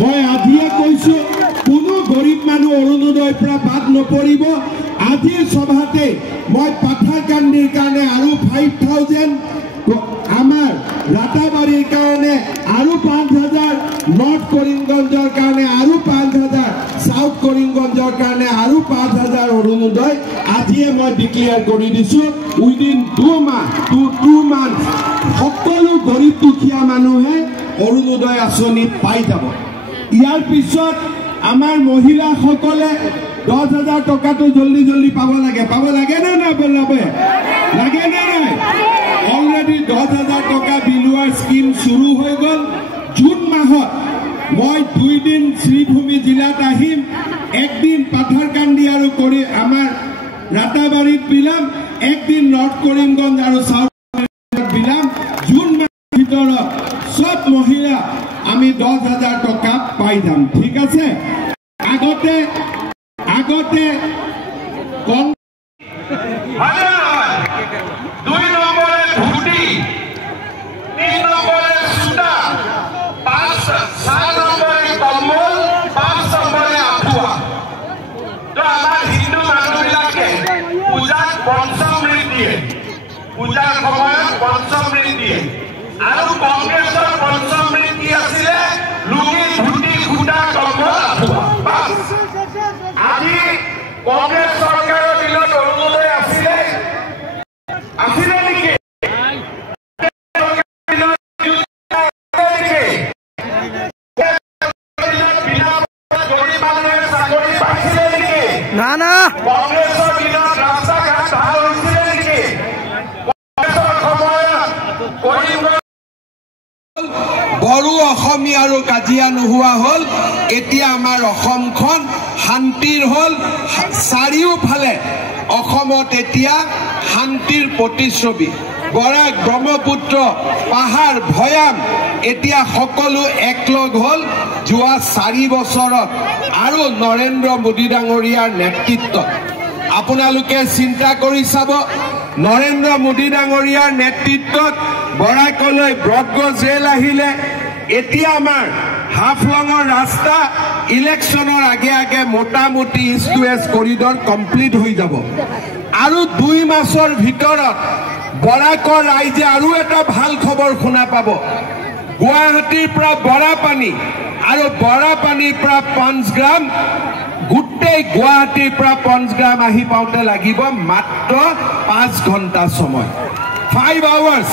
মই আজিয়ে কৈছো কোনো গৰীব মানুহ অৰুণোদয়ৰ পৰা বাদ নপৰিব। আজিৰ সভাতে মই পাথাৰকান্দিৰ কাৰণে আৰু 5,000 আমাৰ ৰাতাবাৰীৰ কাৰণে আৰু 5,000 নৰ্থ কৰিমগঞ্জৰ কাৰণে আৰু 5,000 সাউথ কৰিমগঞ্জৰ কাৰণে আৰু 5,000 অৰুণোদয় আজিয়ে মই ডিক্লেয়াৰ কৰি দিছো। উইদিন 2 months সকলো গৰীব দুখীয়া মানুহে অৰুণোদয় আঁচনি পাই যাব। ইয়াৰ পিছত আমাৰ মহিলাসকলে 10,000 টকাটো জলদি পাব লাগে নে নাই বলাবে লাগে নে নাই? অলৰেডি 10,000 টকা বিলোৱাৰ স্কিম শুৰু হৈ গল। জুন মাহত মই 2 দিন শ্ৰীভূমি জিলাত আহিম, 1 দিন পাথাৰকান্দি আৰু কৰি আমাৰ ৰাতাবাৰীত বিলাম, 1 দিন নৰ্থ কৰিমগঞ্জ আৰু সাউথ বিলাম। জুন মাহৰ ভিতৰত সব মহিলা আমি 10,000 টকা পাই যাম। ঠিক আছে? আগতে পূজাৰ সময়ত পঞ্চমৃত দিয়ে আৰু কংগ্ৰেছৰ পঞ্চমৃত কি আছিলে? লুঙি ধুতি খুটা কম্বল আঁঠুৱা। আজি কংগ্ৰেছ চৰকাৰৰ দিনত অৰুণোদয় আছিলে নেকি? না কংগ্ৰেছৰ দিনত ৰাস্তা ঘাট ভাল হৈছিলে নেকি? বড়ো অসমীয়া আৰু কাজিয়া নোহোৱা হল। এতিয়া আমাৰ অসমখন শান্তিৰ হল। চাৰিওফালে অসমত এতিয়া শান্তিৰ প্ৰতিচ্ছবি। বৰাক ব্ৰহ্মপুত্ৰ পাহাৰ ভৈয়াম এতিয়া সকলো একলগ হল যোৱা 4 বছৰত আৰু নৰেন্দ্ৰ মোদী ডাঙৰীয়াৰ নেতৃত্বত। আপোনালোকে চিন্তা কৰি চাব, নৰেন্দ্ৰ মোদী ডাঙৰীয়াৰ নেতৃত্বত বৰাকলৈ ব্ৰডগজ ৰেল আহিলে। এতিয়া আমাৰ হাফলঙৰ ৰাস্তা ইলেকশ্যনৰ আগে মোটামুটি east to west corridor complete হৈ যাব। আৰু 2 মাসৰ ভিতৰত বৰাকৰ ৰাইজে আৰু এটা ভাল খবৰ শুনা পাব। গুৱাহাটীৰ পৰা বৰাপানী আৰু বৰাপানীৰ পৰা পঞ্চগ্ৰাম, গোটেই গুৱাহাটীৰ পৰা পঞ্চগ্ৰাম আহি পাওঁতে লাগিব মাত্ৰ 5 ঘণ্টা সময়, 5 hours।